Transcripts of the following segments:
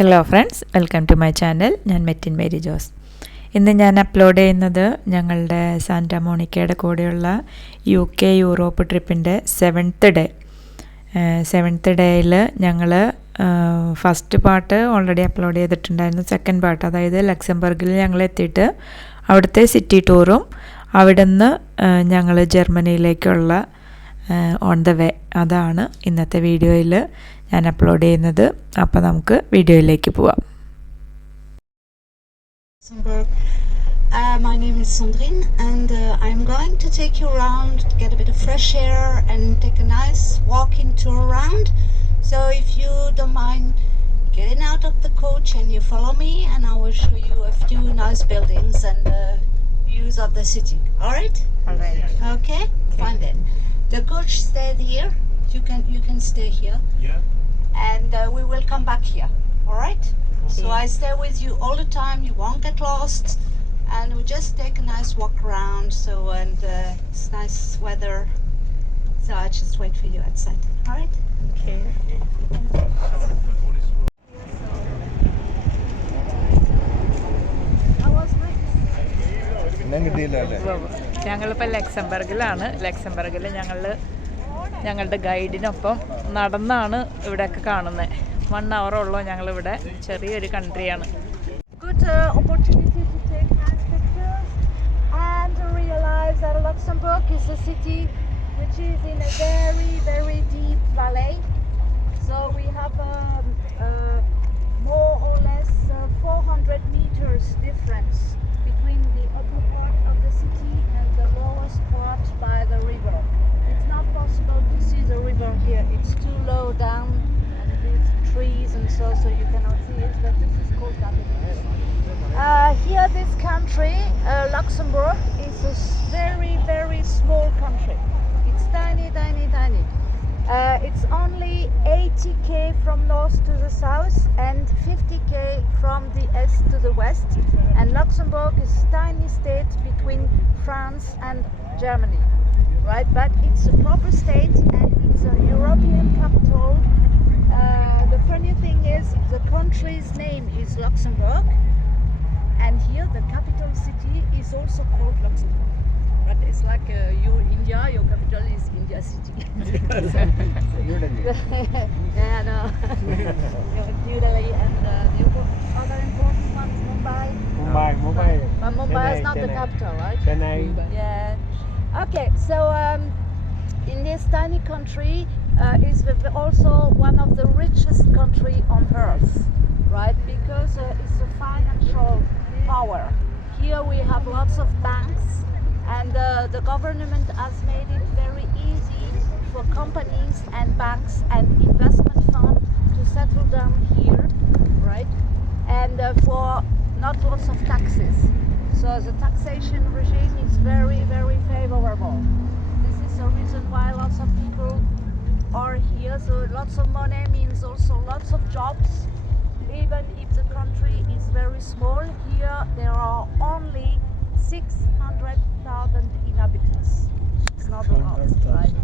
Hello friends, welcome to my channel. ഞാൻ മെറ്റിൻ മേരി ജോസ്. ഇന്ന് ഞാൻ അപ്ലോഡ് ചെയ്യുന്നത് ഞങ്ങളുടെ സാന്റാ മോണിക്കയുടെ കൂടെയുള്ള UK യൂറോപ്പ് ട്രിപ്പിൻ്റെ സെവൻത്ത് ഡേയിൽ ഞങ്ങൾ ഫസ്റ്റ് പാർട്ട് ഓൾറെഡി അപ്ലോഡ് ചെയ്തിട്ടുണ്ടായിരുന്നു. സെക്കൻഡ് പാർട്ട്, അതായത് ലക്സംബർഗിൽ ഞങ്ങൾ എത്തിയിട്ട് അവിടുത്തെ സിറ്റി ടൂറും അവിടെ നിന്ന് ഞങ്ങൾ ജർമ്മനിയിലേക്കുള്ള ഓൺ ദ വേ, അതാണ് ഇന്നത്തെ വീഡിയോയിൽ ഞാൻ അപ്ലോഡ് ചെയ്യുന്നത്. അപ്പോൾ നമുക്ക് വീഡിയോയിലേക്ക് പോവാം. My name is Sandrine and I'm going to take you around to get a bit of fresh air and take a nice walking tour around. So if you don't mind getting out of the coach and you follow me, and I will show you a few nice buildings and views of the city. All right? All right. Okay? Fine then. The coach stayed here. You can stay here. Yeah. And we will come back here. All right? Okay. So I stay with you all the time. You won't get lost. And we just take a nice walk around. So it's nice weather. So I just wait for you outside. All right? Okay. ഞങ്ങളിപ്പോൾ ലക്സംബർഗിലാണ്. ലക്സംബർഗിൽ ഞങ്ങളുടെ ഗൈഡിനൊപ്പം നടന്നാണ് ഇവിടെയൊക്കെ കാണുന്നത്. 1 hour ഉള്ളൂ. ഞങ്ങളിവിടെ ചെറിയൊരു കൺട്രിയാണ്. Good opportunity to take nice pictures and to realize that Luxembourg is a city which is in a very, very deep valley. So we have more or less 400 meters difference between the upper part of the city and the lowest part by the river. It's not possible to see the river here. It's too low down and there's trees and so you cannot see it, but this is called Gabelais. Here this country, Luxembourg, is a very, very small country. It's tiny. It's only 80k from north to the south and 50k from the east to the west. And Luxembourg is a tiny state between France and Germany, right? But it's a proper state and it's a European capital. The funny thing is, the country's name is Luxembourg, and here the capital city is also called Luxembourg. But it's like India, your capital is India city. Yeah, no. New Delhi and the other important ones, Mumbai. But Mumbai is not the capital, right? Chennai. Yeah. Okay, so in this tiny country is also one of the richest country on earth, right? Because it's a financial power. Here we have lots of banks. And the government has made it very easy for companies and banks and investment funds to settle down here, right? And for not lots of taxes. So the taxation regime is very, very favorable. This is the reason why lots of people are here. So lots of money means also lots of jobs. Even if the country is very small, here there are only 600,000 inhabitants. It's not a lot, right?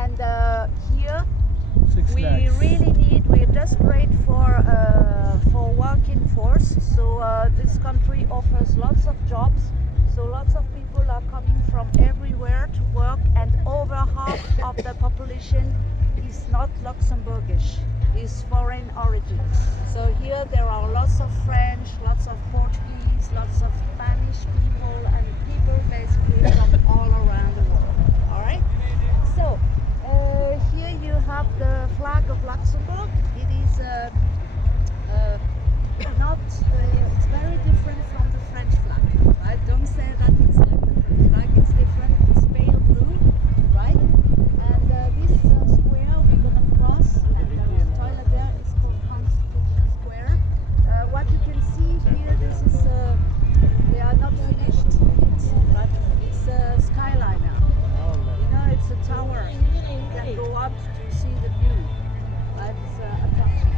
And here we're desperate for working force. So this country offers lots of jobs. So lots of people are coming from everywhere to work, and over half of the population is not Luxembourgish, is foreign origin. So here there are lots of French, lots of Portuguese, lots of Spanish people, and people basically from all around the world. All right. So here you have the flag of Luxembourg. It is it's very different from the French flag. Right? Don't say that it's like the French flag. It's different. It's pale blue, right? And this square we're gonna cross, and the toilet there is called Constitution Square. What you can see here, this is they are not finished yet, but it's a skyliner. You know, it's a tower. You can go up to see the view. It's attractive.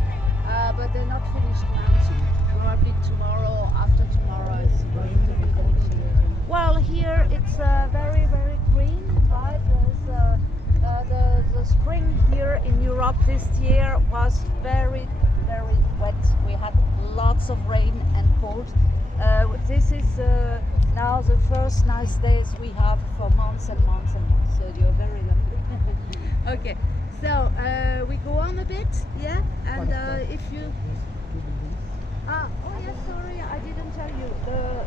But they're not finished mounting. Probably tomorrow, after tomorrow, it's going to be finished. Well, here it's very, very green, right? There's the spring here in Europe this year was very, very wet. We had lots of rain and cold. This is now the first nice days we have for months and months and months. So you're very lucky. Okay, so we go on a bit, yeah. And if you, oh yes, sorry, I didn't tell you.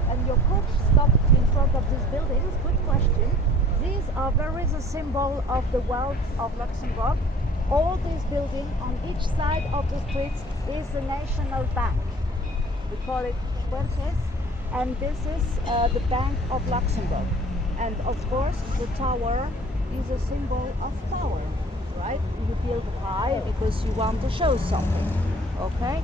And your coach stopped in front of these buildings. Good question. These are very the symbol of the wealth of Luxembourg. All these buildings on each side of the streets is the National Bank. We call it Fuentes, and this is the Bank of Luxembourg. And of course, the tower is a symbol of power, right? You build high because you want to show something, okay?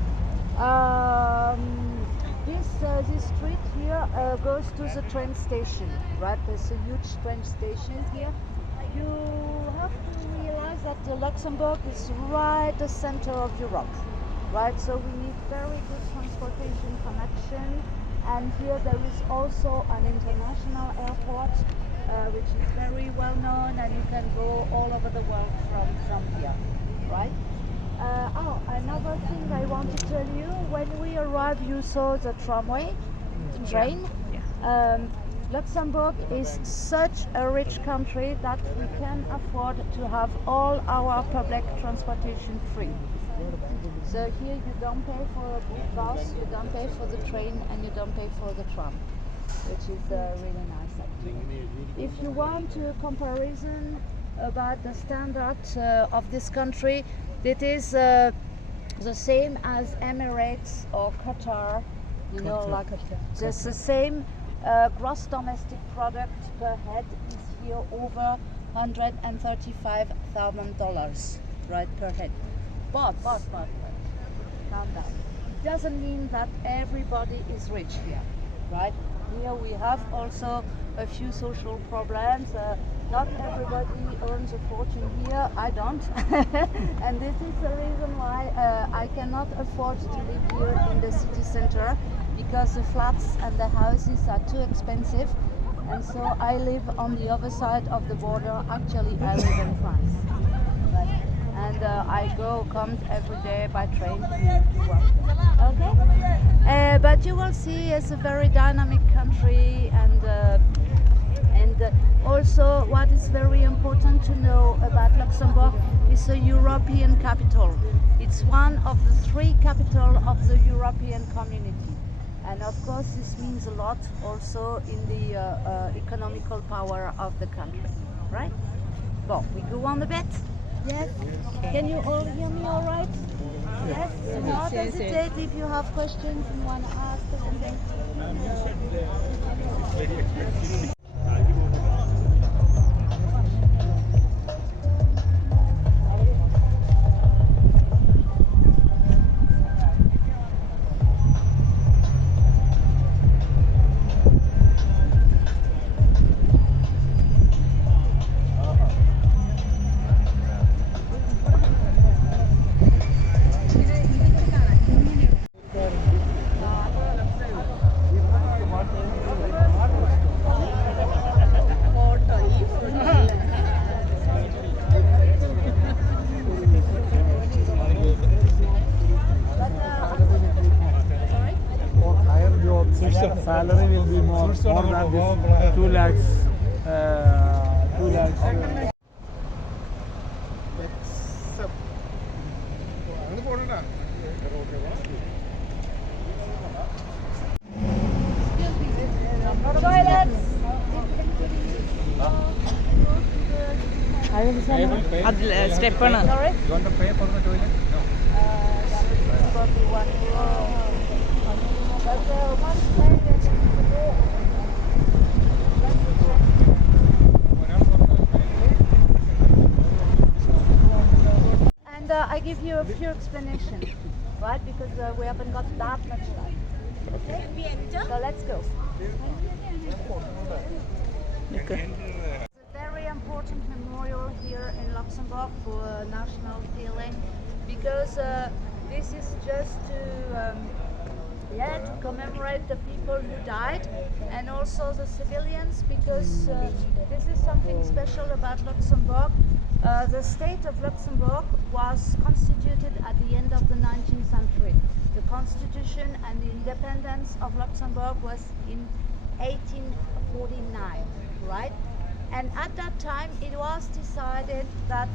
This street here goes to the train station, right? There's a huge train station here. You have to realize that Luxembourg is right the center of Europe, right? So we need very good transportation connection. And here there is also an international airport, which is very well known, and you can go all over the world from here, right? Another thing I want to tell you, when we arrived you saw the tramway, train. Yeah. Luxembourg is such a rich country that we can afford to have all our public transportation free. So here you don't pay for a bus, you don't pay for the train, and you don't pay for the tram, which is really nice actually. If you want a comparison about the standards of this country, it is the same as Emirates or Qatar, you know, like just the same gross domestic product per head is here over $135,000, right, per head. But, calm down. It doesn't mean that everybody is rich here, right? Here we have also a few social problems. Not everybody earns a fortune here. I don't. And this is the reason why I cannot afford to live here in the city center, because the flats and the houses are too expensive. And so I live on the other side of the border. Actually, I live in France. Right? And I come every day by train to work. Okay? But you will see it's a very dynamic country, and also what is very important to know about Luxembourg is a European capital. It's one of the 3 capitals of the European community. And of course this means a lot also in the economical power of the country, right? Well, we go on a bit. Yes? Can you all hear me all right? Yes? Do not hesitate if you have questions and want to ask or something. Salary will be more than this 2 lakhs. 2 lakhs. അതിൽ സ്റ്റെപ്പാണ്. Sorry? You want to pay for the toilet? No. And I give you a few explanations, right? Because we haven't got that much time. Okay? So let's go. Okay. It's a very important memorial here in Luxembourg for national feeling, because this is just to commemorate the people who died, and also the civilians, because this is something special about Luxembourg. The state of Luxembourg was constituted at the end of the 19th century. The constitution and the independence of Luxembourg was in 1849, right? And at that time it was decided that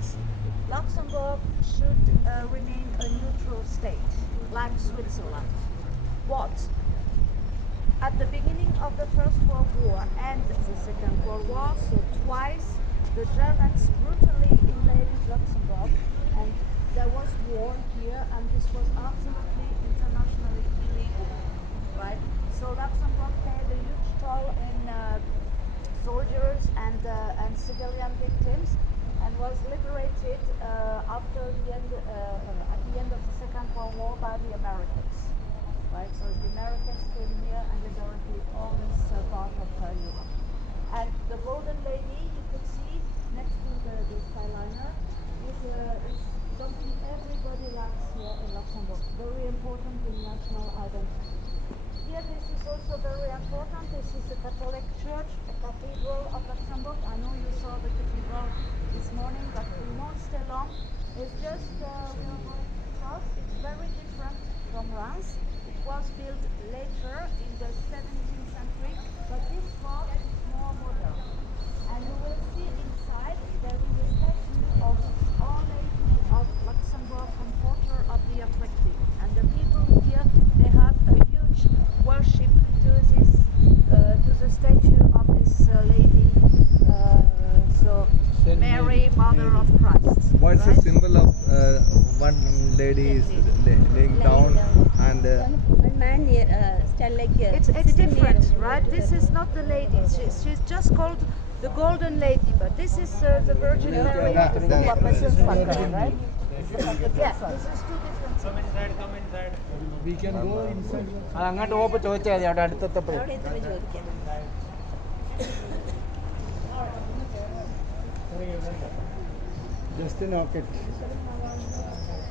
Luxembourg should remain a neutral state, like Switzerland. But at the beginning of the First World War and the Second World War, so twice, the Germans brutally invaded Luxembourg, and there was war here, and this was absolutely internationally illegal, right? So Luxembourg paid a huge toll in soldiers and civilian victims, and was liberated after the end, at the end of the Second World War by the Americans. Right, so the Americans came here and liberated all this part of Europe. And the Golden Lady, you could see next to the skyliner, is something everybody likes here in Luxembourg. Very important in national identity. Here, this is also very important. This is the Catholic Church, the Cathedral of Luxembourg. I know you saw the cathedral this morning, but we won't stay long. It's just we are going to cross. It's very different from Reims. Was built later in the 17th century, but this part is more modern. And you will see inside there is a statue of Our Lady of Luxembourg, Comforter of the Afflicted. And the people here, they have a huge worship to the statue of this lady, so Mary, Mother of Christ. What's right? the symbol of one lady is laying down and one man stand like It's different, right? This is not the lady. She's just called the Golden Lady, but this is the Virgin Mary. Right? Yeah, this is two different things. we can go inside. അത് അങ്ങോട്ട് പോകുമ്പോൾ ചോദിച്ചാൽ മതി അവിടെ അടുത്തെത്തപ്പോഴും. അവിടെ എത്തുമ്പോൾ ചോദിക്കാം. Just knock it.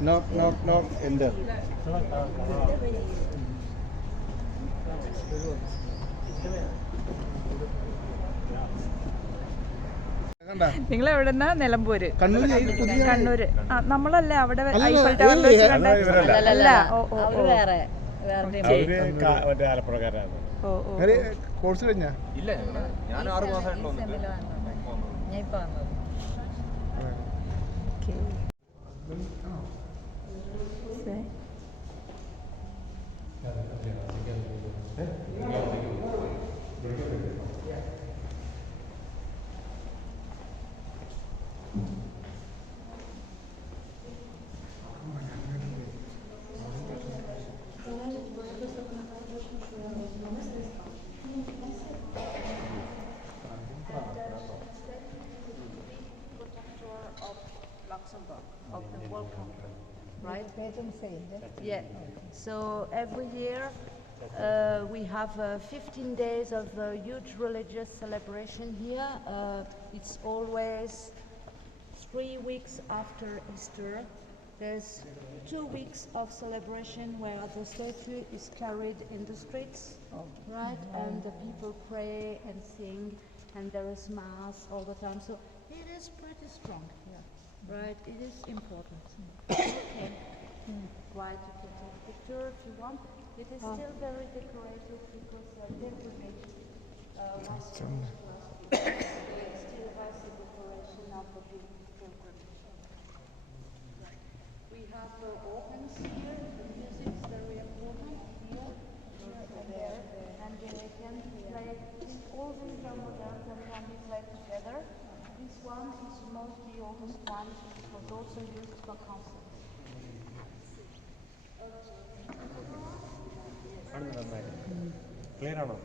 Knock, knock, knock, enter. നിങ്ങൾ എവിടെന്നാ? നിലമ്പൂര്, കണ്ണൂര്. കണ്ണൂര്. ആ, നമ്മളല്ലേ അവിടെ അല്ല, ഐഫൽ അല്ല, ടവറിൽ വെച്ച് കണ്ട? അല്ലല്ല, ഓ ഓ അവര് ഓ വേറെ മറ്റേ ആലപ്പുഴക്കാരാണ്. ഓ ഓ കോഴ്സ് കഴിഞ്ഞാ ഇല്ല, ഞാൻ 6 മാസമായിട്ടുള്ളൂ. ഞാൻ ഇപ്പൊ വന്നത്. Okay. Of the world country, right? Yeah. So every year we have 15 days of huge religious celebration here. It's always 3 weeks after Easter. There's 2 weeks of celebration where the statue is carried in the streets, right? And the people pray and sing, and there is mass all the time. So it is pretty strong here. Right, it is important. Okay. Right, you can take a picture if you want. It is still very decorated because pilgrimage was still has the decoration of the pilgrimage. We have the organs here. The music is very important here, and there, and they can play. All these are modern and can be played together. This one is most the oldest one. It was also used for concerts. Clear ആണോ?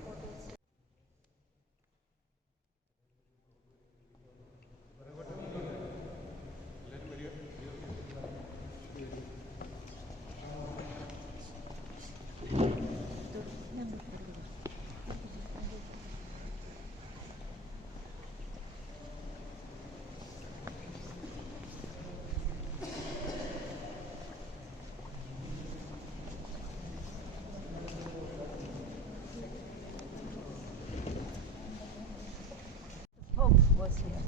Was here.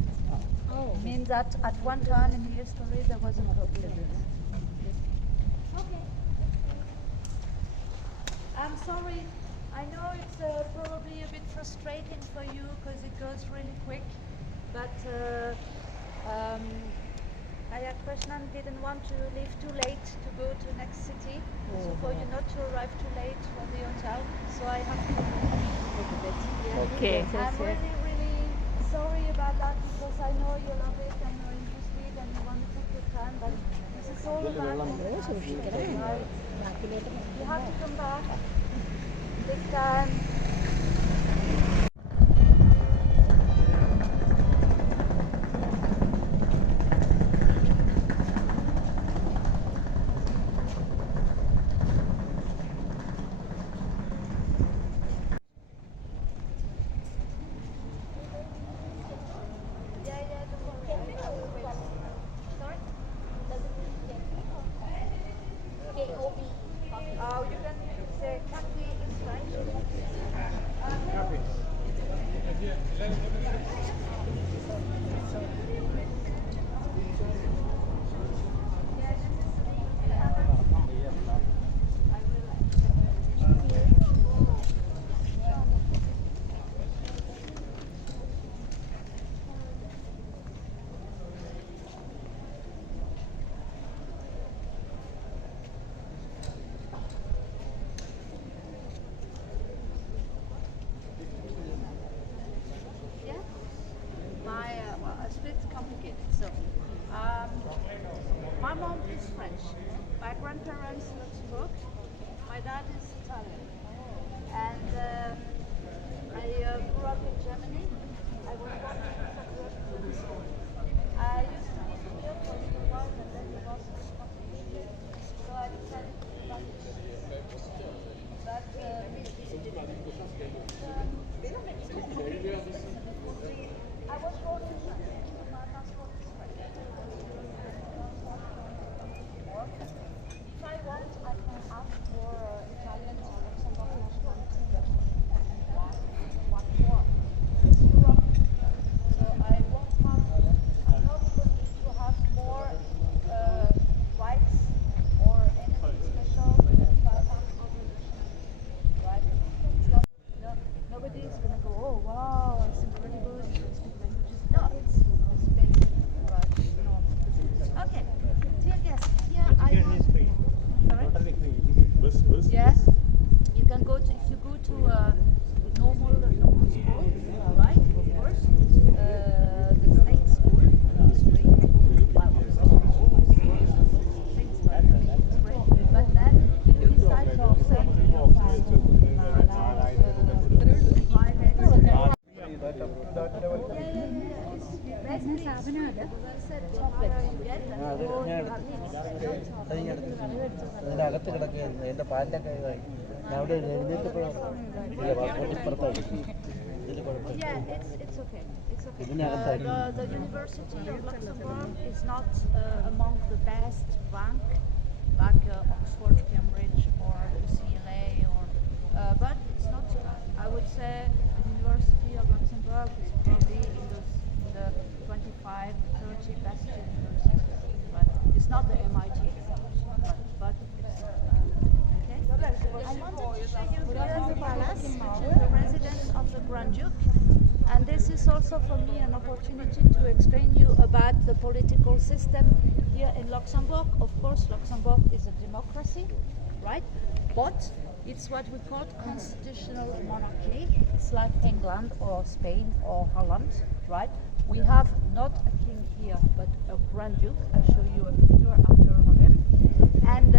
Means that at one time in history there was a pope. Okay. I'm sorry. I know it's probably a bit frustrating for you because it goes really quick, but Krishnan didn't want to leave too late to go to next city, so for you not to arrive too late from the hotel, so I have to move a bit. Yeah. Okay. I'm really, really sorry about that because I know you love it and you're interested and you want to take your time, but this is all about you have to come back big time. Oh, you can say café in French. Yeah. Well, it's a bit complicated. So, my mom is French. My grandparents Luxembourg. My dad is Italian. And I grew up in Germany. I was born in February 24. I used to live here for a little while, and then it was complicated. So I decided to come back. But I was born in France. My passport is French. If I want, I can ask for Italian or Luxembourg nationality. One more. It's Europe. So I won't have, I'm not going to have more rights or anything special if I have other nationality. Right? It's not, nobody is going to go, oh wow, it's incredible, you can speak languages. No, it's basic, right? Normal. Okay, dear guests, here I have. Sorry? Yes, you can go to, if you go to normal school, right, of course, the state school is free. Well, things like it's free. But then you decide for yourself if you find private. അതിനകത്ത് കിടക്കുകയായിരുന്നു എൻ്റെ പാലിലൊക്കെ ഞാൻ അവിടെ എഴുന്നേറ്റപ്പോൾ ഇതിൽ കുഴപ്പമില്ല. Yeah, it's okay. It's okay. The University of Luxembourg is not among the best rank, like Oxford, Cambridge, or UCLA, or but it's not too bad. I would say the University of Luxembourg is probably in the 25, 30 best universities. But it's not the MIT, but it's okay. I wanted to show you here the palace, which is the residence of the Grand Duke. And this is also for me an opportunity to explain you about the political system here in Luxembourg. Of course, Luxembourg is a democracy, right? But it's what we call constitutional monarchy. It's like England or Spain or Holland, right? We have not a king here, but a Grand Duke. I'll show you a picture after of him. And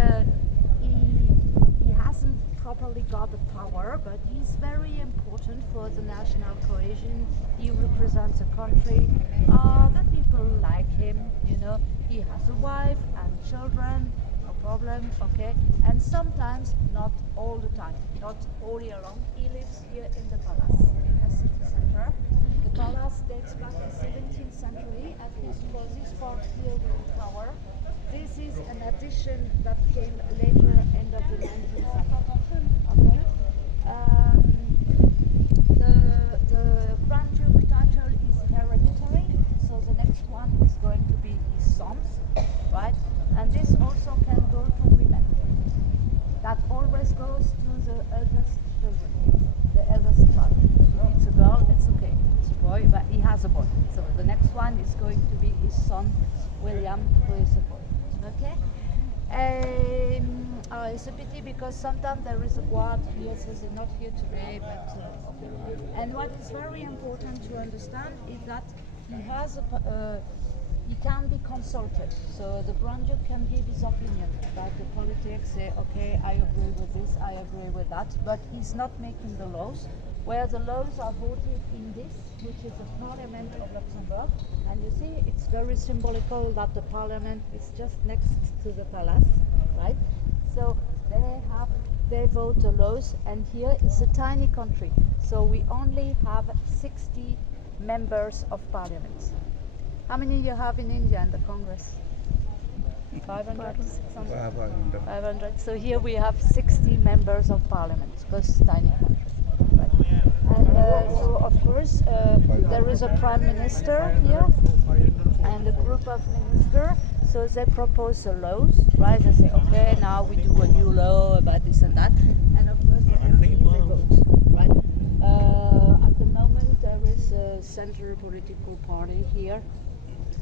he hasn't properly got the power, but he's very important for the national cohesion. He represents a country. The people like him, you know. He has a wife and children, no problem, okay? And sometimes, not all the time, not all year long, he lives here in the palace, in the city center. The palace dates back to the 17th century, and his was this part here with the tower. This is an addition that came later, end of the 19th century. Okay? The Grand Duke title is hereditary, so the next one is going to be his sons, right? And this also can go to women. That always goes to the eldest children, the eldest child. If it's a girl, it's okay. It's a boy, but he has a boy. So the next one is going to be his son, William, who is a boy. Okay? It's a pity because sometimes there is a guard here says he's not here today, but okay. And what is very important to understand is that he has he can be consulted. So the Grand Duke can give his opinion about the politics, say, okay, I agree with this, I agree with that, but he's not making the laws. Where the laws are voted in this, which is the Parliament of Luxembourg, and you see it's very symbolical that the Parliament is just next to the palace, right? So they vote the laws, and here is a tiny country, so we only have 60 members of Parliament. How many you have in India in the Congress? 500, 600? 500. So here we have 60 members of Parliament, because it's a tiny country. Right. And so of course there is a prime minister here and a group of ministers. So they propose the laws, right? They say, okay, now we do a new law about this and that, and of course they vote, right? At the moment there is a center political party here,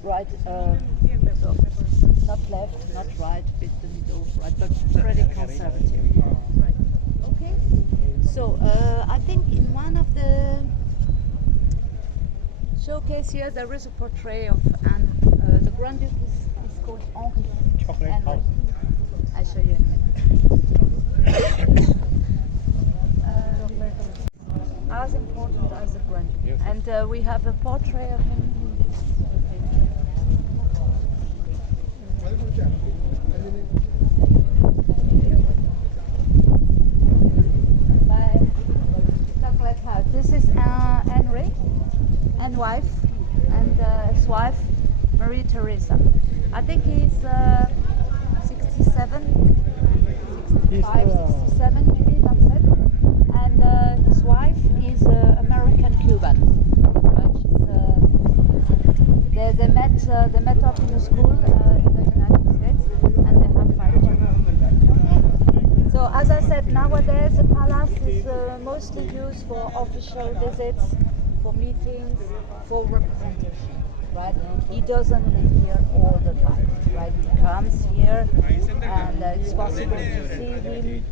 right? So not left, not right, bit the middle, right? But pretty conservative, right? Okay. So I think in one of the showcase here there is a portrait of Anne. The Grand Duke is called Henri. Henri. I show you in a minute. As important as the Grand Duke. And we have a portrait of him in this chocolate house. This is Henri and wife, and his wife Marie Theresa. I think he's 67, 65, 67 maybe, that's it. And his wife is American Cuban. They met up in a school in the United States, and they have 5 children. So as I said, nowadays the palace is mostly used for official visits, for meetings, for representation. Right? He doesn't live here all the time. Right? He comes here, and it's possible to see him,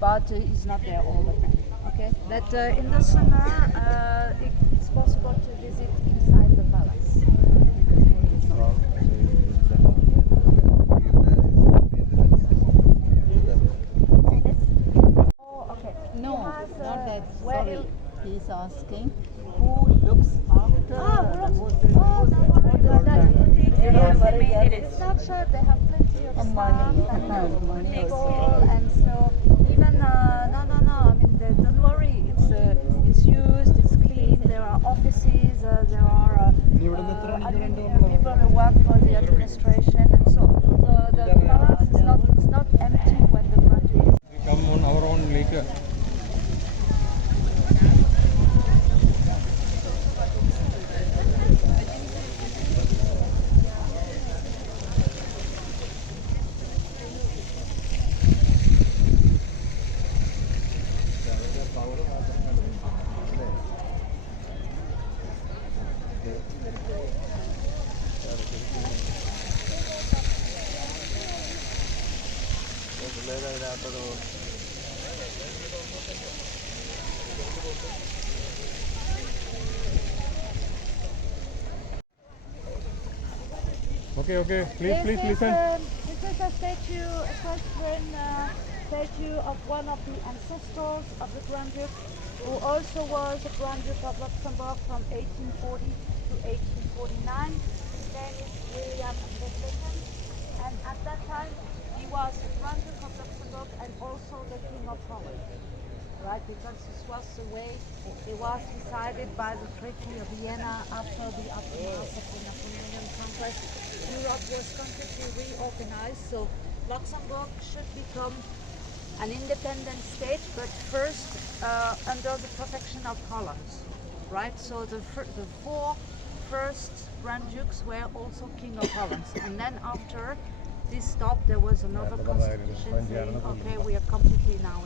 but he's not there all the time. Okay? But in the summer, it's possible to visit inside the palace. No, not that. Sorry. He's asking who looks after the It's not short, they have plenty of staff and people, and so even, no, I mean, don't worry, it's used, it's clean, there are offices, there are people who work for the administration, and so the palace is not empty when the project is. Come on our own later. Okay, please listen. This is a statue, equestrian statue of one of the ancestors of the Grand Duke, who also was a Grand Duke of Luxembourg from 1840 to 1849. His name is William II, and at that time he was the Grand Duke of Luxembourg and also the King of Holland. Right, because this was the way it was decided by the Treaty of Vienna after the aftermath of the Napoleonic conquest. Europe was completely reorganized, so Luxembourg should become an independent state, but first under the protection of Holland. Right, so the 4 first Grand Dukes were also King of Holland, and then after this stopped, there was another constitution saying, okay, we are completely now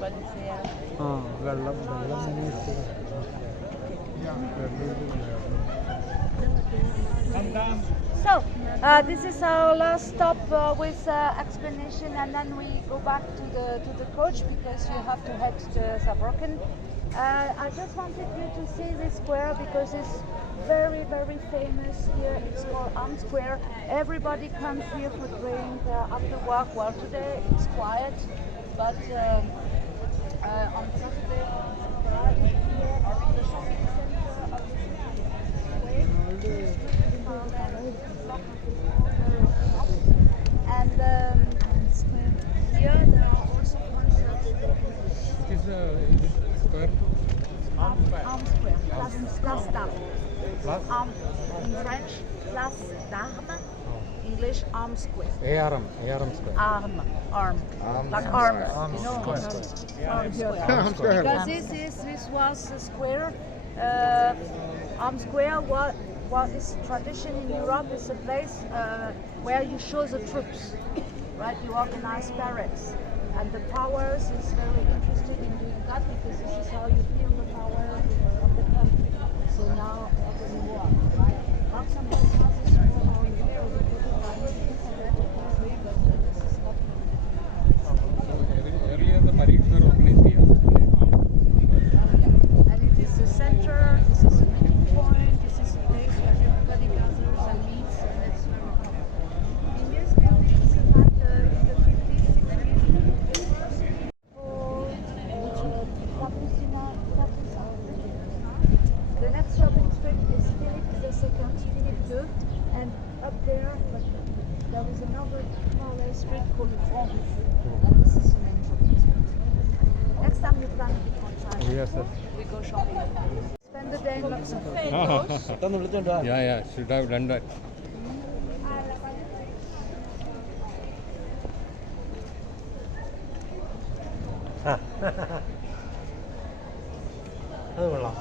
What is here? വെള്ളം So, this is our last stop with explanation, and then we go back to the coach because you have to head to Saarbrücken. I just wanted you to see this square because it's very, very famous here. It's called Am Square. Everybody comes here for drink after work. Well, today it's quiet, but on Saturday, here at the shopping center of the and here there are also concerts. is square Arm Square, Place d'Armes. Arm in French, Place d'Armes. English, Arm Square. ARM square Arm, like arms. You know, Arm Square. Because this was a square. Arm Square what is tradition in Europe is a place where you show the troops, right? You organize parades, and the powers is very interested in doing that because this is how you feel the power of the country. So now after the war, right? Luxembourg has a small army here, the country, but this is not. earlier the Paris were organized here. And it is the center. This is a meeting point. This is a place where everybody gathers and meets, and it's very cool. In this building, we had in the 50s, 60s, the next shopping street is Philippe II, Philippe II, and up there, but there is another smaller street called Front. And this is the main shopping street. Next time you plan a bit more time. Yes, yes. We go shopping. Spend the day in Luxembourg. Yeah, should have done that. അത് കൊള്ളാം.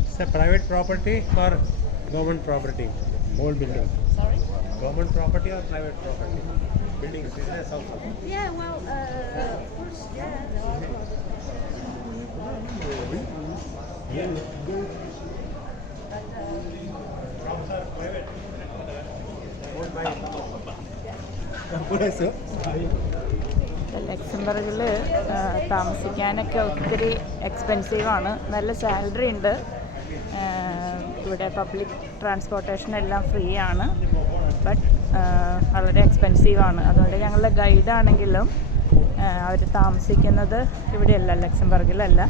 It's a private property or government property? Whole building. Sorry? Government property or private property? Building business also. Yeah, well, of course, yeah. ലക്സംബർഗിൽ താമസിക്കാനൊക്കെ ഒത്തിരി എക്സ്പെൻസീവാണ്. നല്ല salary ഉണ്ട്. ഇവിടെ public transportation എല്ലാം free ആണ്. But വളരെ എക്സ്പെൻസീവാണ്. അതുകൊണ്ട് ഞങ്ങളുടെ ഗൈഡാണെങ്കിലും അവർ താമസിക്കുന്നത് ഇവിടെയല്ല, ലക്സംബർഗിലല്ല.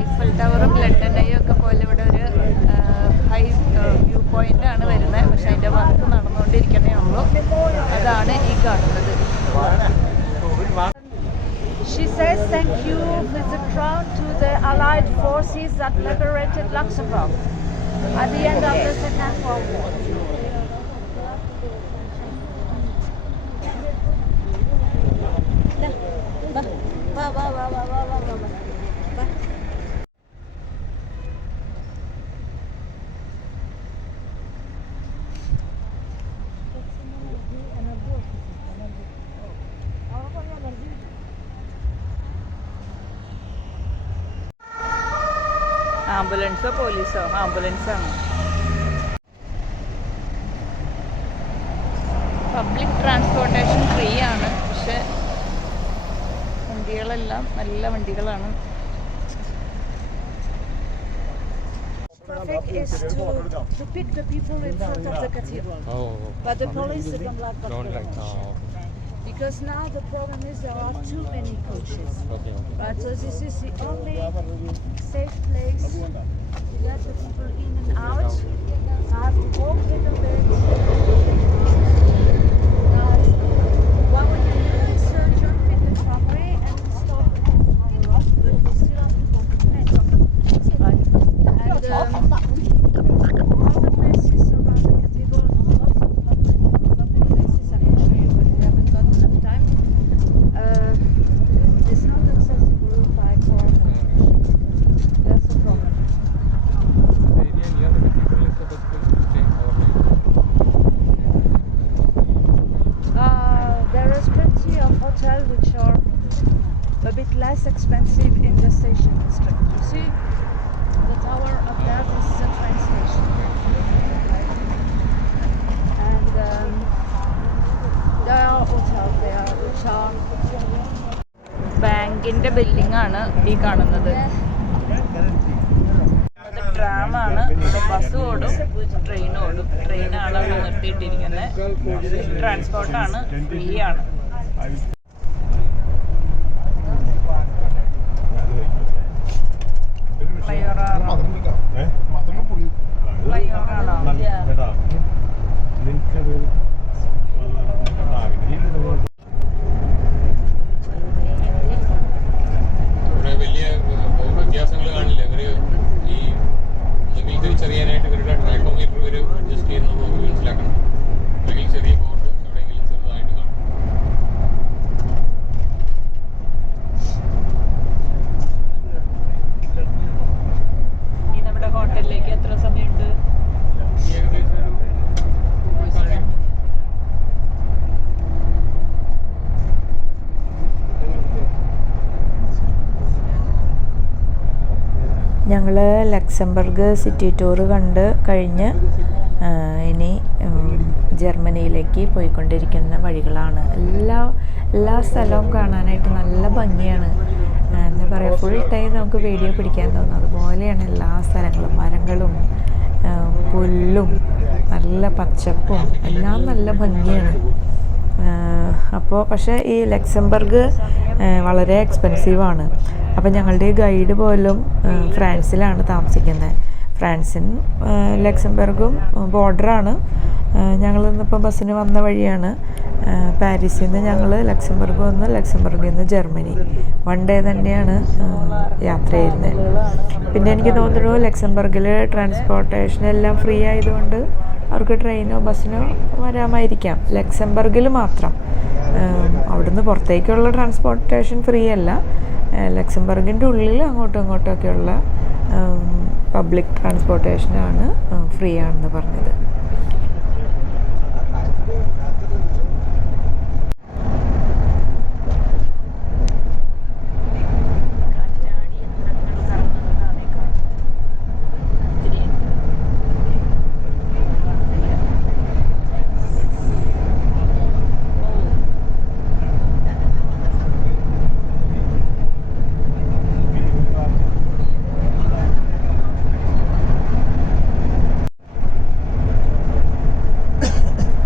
ഐഫൽ ടവറും ലണ്ടൻ ഐയും ഒക്കെ പോലെ ഇവിടെ ഒരു ഹൈ വ്യൂ പോയിൻ്റാണ് വരുന്നത്. പക്ഷെ അതിൻ്റെ വർക്ക് നടന്നുകൊണ്ടിരിക്കണേ ഉള്ളൂ. അതാണ് ഈ കാണുന്നത്. She says thank you with the crown to the Allied forces that liberated Luxembourg at the end of the Second World War. ആംബുലൻസോ പോലീസോ? ആംബുലൻസാണ്. പബ്ലിക് ട്രാൻസ്പോർട്ടേഷൻ ഫ്രീ ആണ്. പക്ഷെ വണ്ടികളെല്ലാം നല്ല വണ്ടികളാണ്. Traffic is to pick the people in front of the cathedral. But the police don't like that. Don't like. Because now the problem is there are too many coaches. Okay. Right, so this is the only safe place to let the people in and out. I have to walk a little bit. What we can do is jump in the tramway and stop on the rock, but we still have to walk the next. Right. And all the places around the cathedral a bit less expensive in the station district. You see, the tower up there, this is a train station. And there are hotels there which are... ബാങ്കിൻ്റെ ബില്ലിംഗാണ് ഈ കാണുന്നത്. അത് ട്രാമാണ്. Bus ഓടും, train ഓടും. ട്രെയിനാണ് അവിടെ നിർത്തിയിട്ടിരിക്കുന്നത്. ട്രാൻസ്പോർട്ടാണ്, free ആണ്. വലിയ വ്യത്യാസങ്ങൾ കാണില്ല. ഇവർ ഈ എന്തെങ്കിലും തിരിച്ചറിയാനായിട്ട് ഇവരുടെ ട്രാക്കോമീറ്റർ ഇവർ അഡ്ജസ്റ്റ് ചെയ്യുന്നത് മനസ്സിലാക്കണം. അല്ലെങ്കിൽ ചെറിയ ബോർഡ് എവിടെയെങ്കിലും ചെറുതായിട്ട് കാണും. ഈ നമ്മുടെ ഹോട്ടലിലേക്ക് എത്ര സമയമുണ്ട്? ഏകദേശം ഒരു ഞങ്ങൾ ലക്സംബർഗ് സിറ്റി ടൂർ കണ്ട് കഴിഞ്ഞ് ഇനി ജർമ്മനിയിലേക്ക് പോയിക്കൊണ്ടിരിക്കുന്ന വഴികളാണ്. എല്ലാ സ്ഥലവും കാണാനായിട്ട് നല്ല ഭംഗിയാണ്. എന്താ പറയുക, ഫുൾ ടൈം നമുക്ക് വീഡിയോ പിടിക്കാൻ തോന്നും. അതുപോലെയാണ് എല്ലാ സ്ഥലങ്ങളും, മരങ്ങളും പുല്ലും നല്ല പച്ചപ്പും എല്ലാം നല്ല ഭംഗിയാണ്. അപ്പോൾ പക്ഷേ ഈ ലക്സംബർഗ് വളരെ എക്സ്പെൻസീവാണ്. അപ്പോൾ ഞങ്ങളുടെ ഗൈഡ് പോലും ഫ്രാൻസിലാണ് താമസിക്കുന്നത്. ഫ്രാൻസും ലക്സംബർഗും ബോർഡറാണ്. ഞങ്ങളിന്നിപ്പോൾ ബസ്സിന് വന്ന വഴിയാണ്. പാരീസിൽ നിന്ന് ഞങ്ങൾ ലക്സംബർഗ് വന്ന്, ലക്സംബർഗിൽ നിന്ന് ജർമ്മനി. 1 ഡേ തന്നെയാണ് യാത്ര ചെയ്യുന്നത്. പിന്നെ എനിക്ക് തോന്നുന്നു ലക്സംബർഗിൽ ട്രാൻസ്പോർട്ടേഷൻ എല്ലാം ഫ്രീ ആയതുകൊണ്ട് അവർക്ക് ട്രെയിനോ ബസ്സിനോ വരാമായിരിക്കാം. ലക്സംബർഗിൽ മാത്രം. അവിടുന്ന് പുറത്തേക്കുള്ള ട്രാൻസ്പോർട്ടേഷൻ ഫ്രീ അല്ല. ലക്സംബർഗിൻ്റെ ഉള്ളിൽ അങ്ങോട്ടും ഇങ്ങോട്ടുമൊക്കെയുള്ള പബ്ലിക് ട്രാൻസ്പോർട്ടേഷനാണ് ഫ്രീ ആണെന്ന് പറഞ്ഞത്.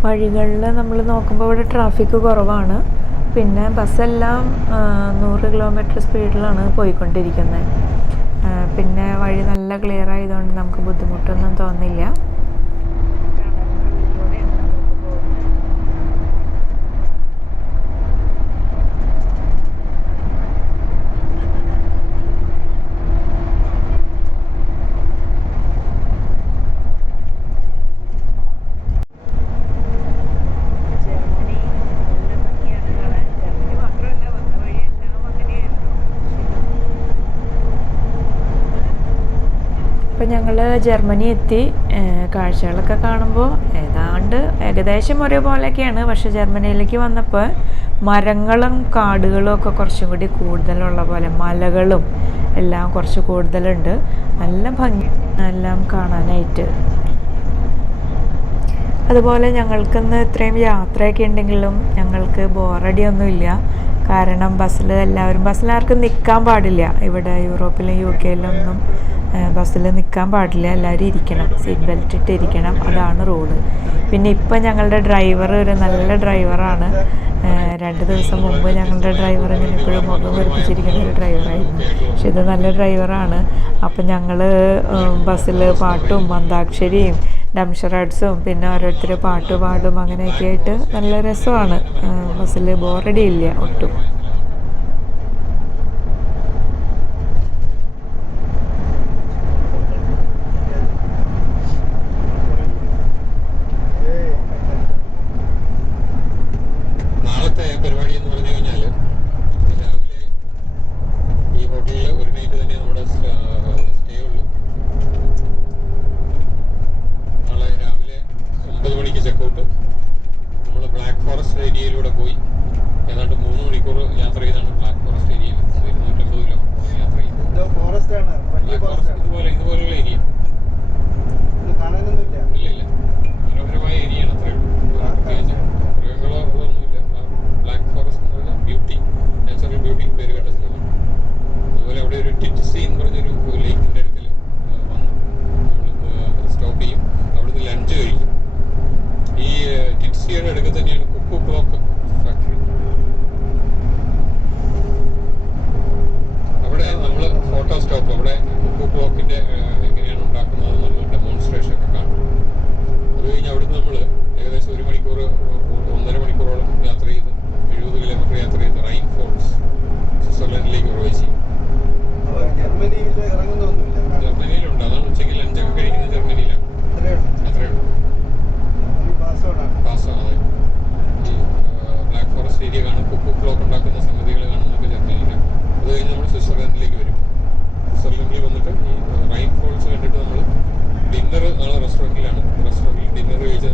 വഴികളിൽ നമ്മൾ നോക്കുമ്പോൾ ഇവിടെ ട്രാഫിക് കുറവാണ്. പിന്നെ ബസ്സെല്ലാം 100 കിലോമീറ്റർ സ്പീഡിലാണ് പോയിക്കൊണ്ടിരിക്കുന്നത്. പിന്നെ വഴി നല്ല ക്ലിയർ ആയതുകൊണ്ട് നമുക്ക് ബുദ്ധിമുട്ടൊന്നും തോന്നില്ല. അപ്പോൾ ഞങ്ങൾ ജർമ്മനി എത്തി. കാഴ്ചകളൊക്കെ കാണുമ്പോൾ ഏകദേശം ഒരേപോലെയൊക്കെയാണ്. പക്ഷെ ജർമ്മനിയിലേക്ക് വന്നപ്പോൾ മരങ്ങളും കാടുകളും ഒക്കെ കുറച്ചും കൂടി കൂടുതലുള്ള പോലെ, മലകളും എല്ലാം കുറച്ച് കൂടുതലുണ്ട്. നല്ല ഭംഗി എല്ലാം കാണാനായിട്ട്. അതുപോലെ ഞങ്ങൾക്കിന്ന് ഇത്രയും യാത്രയൊക്കെ ഉണ്ടെങ്കിലും ഞങ്ങൾക്ക് ബോറടിയൊന്നുമില്ല. കാരണം ബസ്സിലാർക്കും നിൽക്കാൻ പാടില്ല. ഇവിടെ യൂറോപ്പിലും UK ബസ്സിൽ നിൽക്കാൻ പാടില്ല. എല്ലാവരും ഇരിക്കണം, സീറ്റ് ബെൽറ്റ് ഇട്ട് ഇരിക്കണം. അതാണ് റൂള്. പിന്നെ ഇപ്പം ഞങ്ങളുടെ ഡ്രൈവർ ഒരു നല്ല ഡ്രൈവറാണ്. 2 ദിവസം മുമ്പ് ഞങ്ങളുടെ ഡ്രൈവർ ഇങ്ങനെ ഇപ്പോഴും മുഖം വെറുപ്പിച്ചിരിക്കുന്ന ഒരു ഡ്രൈവറായിരുന്നു. പക്ഷെ ഇത് നല്ല ഡ്രൈവറാണ്. അപ്പം ഞങ്ങൾ ബസ്സിൽ പാട്ടും അന്താക്ഷരിയും ഡംഷറാഡ്സും പിന്നെ ഓരോരുത്തർ പാട്ട് പാടും അങ്ങനെയൊക്കെ ആയിട്ട് നല്ല രസമാണ്. ബസ്സിൽ ബോറടിയില്ല ഒട്ടും. നാളത്തെ പരിപാടി എന്ന് പറഞ്ഞു കഴിഞ്ഞാൽ രാവിലെ ഈ ഹോട്ടലിൽ ഒരു നൈറ്റ് തന്നെ നമ്മുടെ സ്റ്റേ ഉള്ളൂ. നാളെ രാവിലെ 9 മണിക്ക് ചെക്കൗട്ട്. നമ്മൾ ബ്ലാക്ക് ഫോറസ്റ്റ് ഏരിയയിലൂടെ പോയി ഏതാണ്ട് 3 മണിക്കൂർ ഫോറസ്റ്റാണ്, വലിയ ഫോറസ്റ്റാണ്. ഇതുപോലുള്ള ഏരിയ ഇത് കാണാനൊന്നുമില്ല. ഇല്ല മനോഹരമായ ഏരിയയാണ്. അത്രയും പ്രത്യേകിച്ച് മൃഗങ്ങളോ ഒന്നുമില്ല. ബ്ലാക്ക് ഫോറസ്റ്റ് എന്ന് പറഞ്ഞാൽ ബ്യൂട്ടി, നാച്ചുറൽ ബ്യൂട്ടി പേര് കേട്ട സ്ഥലമാണ്. അതുപോലെ അവിടെ ഒരു ടിറ്റ്സി എന്ന് പറഞ്ഞൊരു ലേക്കിൻ്റെ അടുത്തിൽ വന്ന് നമ്മൾ സ്റ്റോപ്പ് ചെയ്യും. അവിടുന്ന് ലഞ്ച് കഴിക്കും. ഈ ടിറ്റ്സിയുടെ അടുത്ത് തന്നെയാണ് കുക്കു ക്ലോക്ക് ഫാക്ടറി. അവിടെ നമ്മൾ ഫോട്ടോ സ്റ്റോപ്പ്, അവിടെ കുക്കു ക്ലോക്കിൻ്റെ എങ്ങനെയാണ് ഉണ്ടാക്കുന്നത് എന്നുള്ള ഡെമോൺസ്ട്രേഷൻ ഒക്കെ കാണും. അത് കഴിഞ്ഞ് അവിടുന്ന് നമ്മൾ ഏകദേശം 1 മണിക്കൂർ 1.5 മണിക്കൂറോളം യാത്ര ചെയ്ത് 70 കിലോമീറ്റർ യാത്ര ചെയ്ത് റൈൻ ഫോൾസ് സ്വിറ്റ്സർലൻഡിലേക്ക് പ്രവേശിക്കും. ജർമ്മനിയിൽ ഇറങ്ങുന്നൊന്നുമില്ല. ജർമ്മനിയിലുണ്ട്. അതാണ് ഉച്ചയ്ക്ക് ലഞ്ചൊക്കെ കഴിക്കുന്നത് ജർമ്മനിയിലാണ്. അത്രയേ ഉള്ളൂ. പാസ്സാണ്. ഈ ബ്ലാക്ക് ഫോറസ്റ്റ് ഏരിയ കാണും, കുക്കു ക്ലോക്ക് ഉണ്ടാക്കുന്ന സംഗതികൾ കാണുന്നതൊക്കെ ജർമ്മനിയിലാണ്. അത് കഴിഞ്ഞ് നമ്മൾ സ്വിറ്റ്സർലൻഡിലേക്ക് വരും. സ്വിറ്റ്സർലൻഡിൽ വന്നിട്ട് ഈ റൈൻ ഫോൾസ് കണ്ടിട്ട് നമ്മൾ ഡിന്നർ നാളെ റെസ്റ്റോറൻറ്റിൽ ഡിന്നർ കഴിച്ച്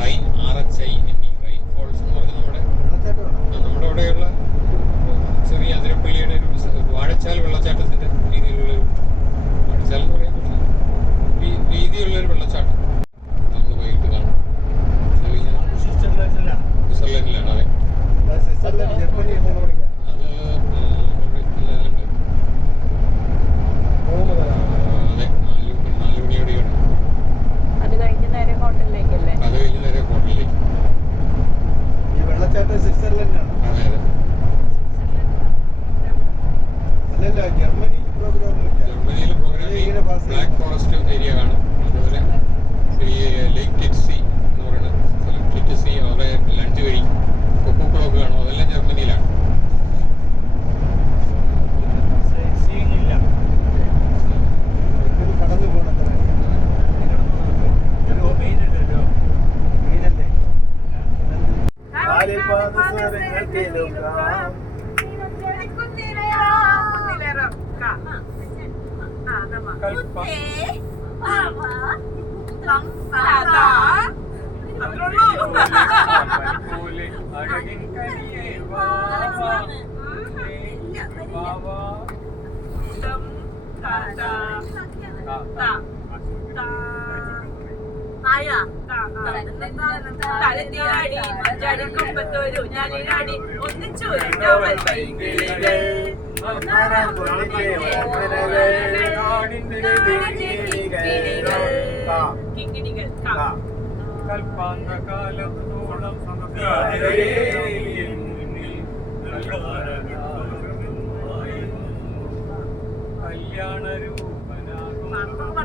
റൈൻ RHINE റൈൻ ഫോൾസ് എന്ന് പറഞ്ഞാൽ നമ്മുടെ അവിടെയുള്ള ചെറിയ അതിരപ്പള്ളിയുടെ ഒരു വാഴച്ചാൽ വെള്ളച്ചാട്ടത്തിൻ്റെ രീതിയിലുള്ള ഒരു വാഴച്ചാൽ എന്ന് പറയാൻ പറ്റില്ല, രീതിയിലുള്ളൊരു വെള്ളച്ചാട്ടം നമ്മൾ വൈകിട്ട് കാണും. സ്വിറ്റ്സർലൻഡിലാണ്. അതെ, ജർമ്മനി അത് അതെ 4 മണിയോടെയാണ്. അത് കഴിഞ്ഞ് നേരെ ഹോട്ടലിലേക്കല്ലേ? അത് കഴിഞ്ഞ് നേരെ ഹോട്ടലിലേക്ക്. ഈ വെള്ളച്ചാട്ടം സ്വിറ്റ്സർലൻഡാണ്. അതെ അല്ലല്ല, ജർമ്മനി പ്രോഗ്രാമൊന്നുമില്ല. ജർമ്മനിയിലെ പ്രോഗ്രാം ബ്ലാക്ക് ഫോറസ്റ്റ് ഏരിയ കാണും. അതുപോലെ ഈ ലേക്ക് ടിറ്റ്സി എന്ന് പറയുന്ന സ്ഥലം, ടിറ്റ്സി അവിടെ ലഞ്ച് കഴിക്കും. കുക്കു ക്ലോക്ക് കാണും. അതെല്ലാം ജർമ്മനിയിലാണ്. കടന്നു പോകണം.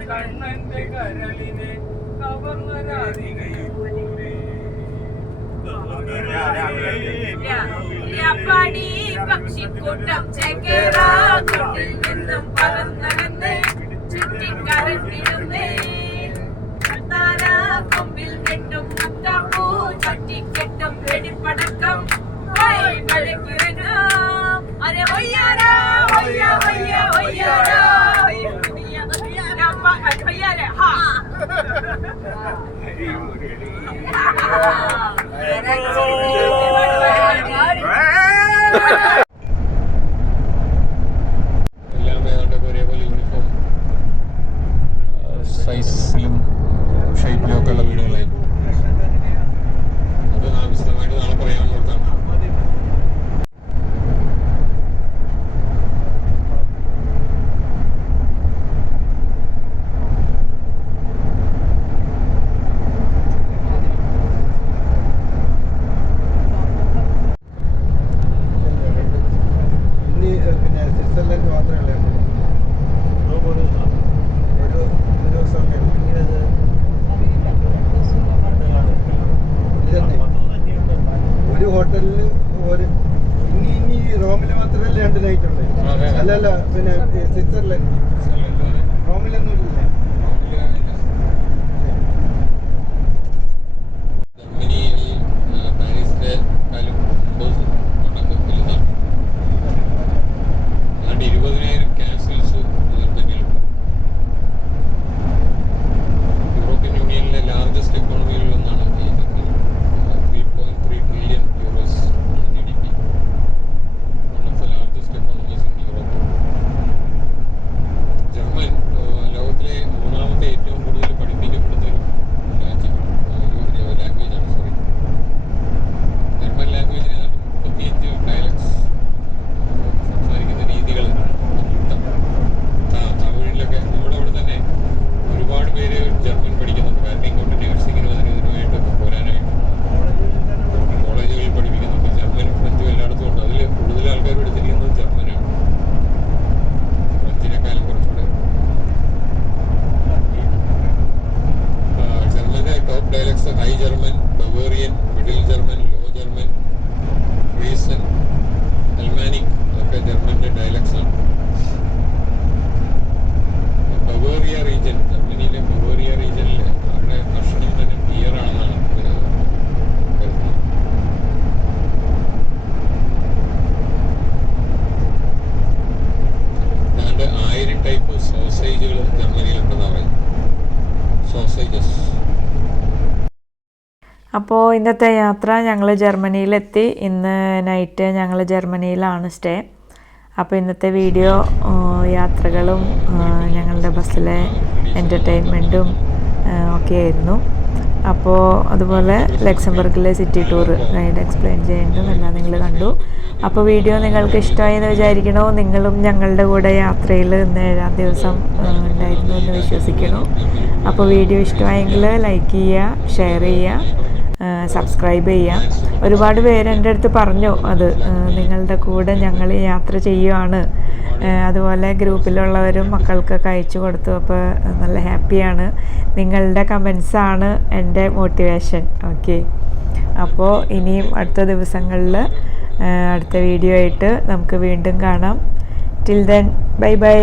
കണ്ണന്റെ കരളിനെ പടി പക്ഷിക്കൂട്ടം ചേക്കേറാട്ടിൽ നിന്നും പറന്നകന്ന് ചുറ്റിക്കരഞ്ഞിടുന്നേ കൊമ്പിൽ കെട്ടും മുത്തപ്പൂ ചട്ടിക്കെട്ടും വെടിപ്പടക്കം മഴക്കിറങ്ങാം അരെ ഒയ്യാരാ ഒയ്യ ഒയ്യ ഒയ്യാരാ ഒയ്യാരാ ഹാ എല്ലാം ഏതാണ്ടൊക്കെ ഒരേപോലെ യൂണിഫോം സൈസിലും ഷേപ്പിലും ഒക്കെ ഉള്ള വീടുകളായിരുന്നു. അത് വിശദമായിട്ട് നാളെ പറയാമെന്ന് ഓർത്താണ്. പിന്നെ സ്വിറ്റ്സർലൻഡ് മാത്രമേ ഒരു ഹോട്ടലിൽ ഇനി റോമിൽ മാത്രമല്ലേ 2 നൈറ്റ് ഉള്ളൂ. അല്ലല്ല, പിന്നെ സ്വിറ്റ്സർലൻഡ് റോമിലൊന്നും ഇല്ല. ജർമ്മനിയിൽ പാരീസിന്റെ കാലും 9 മടങ്ങ് വലുതാണ്. ഏതാണ്ട് 20,000 കാസിൽസ് ജർമ്മനിയിലുണ്ട്. യൂറോപ്യൻ യൂണിയനിലെ ലാർജസ്റ്റ് എക്കോണമികളിലൊന്നാണ് ഈ ജർമ്മനി. 3.3 ട്രില്യൺ യൂറോസ് ആണ് GDP. One of the largest economies in Europe. German, Bavarian, Middle German, Low German, Frisian, Alemannic അതൊക്കെ ജർമ്മൻ്റെ ഡയലക്ട്സ് ആണ്. ബവേറിയ റീജൻ, ജർമ്മനിയിലെ ബവേറിയ റീജനിൽ അവരുടെ ഭക്ഷണം തന്നെ ബിയറാണെന്നാണ് കരുതുന്നത്. ഏതാണ്ട് 1000 ടൈപ്പ് സോസേജുകൾ ജർമ്മനിയിലുണ്ടെന്ന് പറയും. സോസേജസ്. അപ്പോൾ ഇന്നത്തെ യാത്ര ഞങ്ങൾ ജർമ്മനിയിലെത്തി. ഇന്ന് നൈറ്റ് ഞങ്ങൾ ജർമ്മനിയിലാണ് സ്റ്റേ. അപ്പോൾ ഇന്നത്തെ വീഡിയോ യാത്രകളും ഞങ്ങളുടെ ബസ്സിലെ എൻ്റർടൈൻമെൻറ്റും ഒക്കെ ആയിരുന്നു. അപ്പോൾ അതുപോലെ ലക്സംബർഗിലെ സിറ്റി ടൂർ ഗൈഡ് എക്സ്പ്ലെയിൻ ചെയ്യുന്നതും എല്ലാം നിങ്ങൾ കണ്ടു. അപ്പോൾ വീഡിയോ നിങ്ങൾക്ക് ഇഷ്ടമായി എന്ന് വിചാരിക്കണോ. നിങ്ങളും ഞങ്ങളുടെ കൂടെ യാത്രയിൽ ഇന്ന് 7ാം ദിവസം ഉണ്ടായിരുന്നു എന്ന് വിശ്വസിക്കണു. അപ്പോൾ വീഡിയോ ഇഷ്ടമായെങ്കിൽ ലൈക്ക് ചെയ്യുക, ഷെയർ ചെയ്യുക, സബ്സ്ക്രൈബ് ചെയ്യാം. ഒരുപാട് പേര് എൻ്റെ അടുത്ത് പറഞ്ഞു അത് നിങ്ങളുടെ കൂടെ ഞങ്ങൾ യാത്ര ചെയ്യുവാണ്. അതുപോലെ ഗ്രൂപ്പിലുള്ളവരും മക്കൾക്കൊക്കെ അയച്ചു കൊടുത്തു. അപ്പോൾ നല്ല ഹാപ്പിയാണ്. നിങ്ങളുടെ കമൻസാണ് എൻ്റെ മോട്ടിവേഷൻ. ഓക്കെ, അപ്പോൾ ഇനിയും അടുത്ത ദിവസങ്ങളിൽ അടുത്ത വീഡിയോ ആയിട്ട് നമുക്ക് വീണ്ടും കാണാം. Till then bye bye.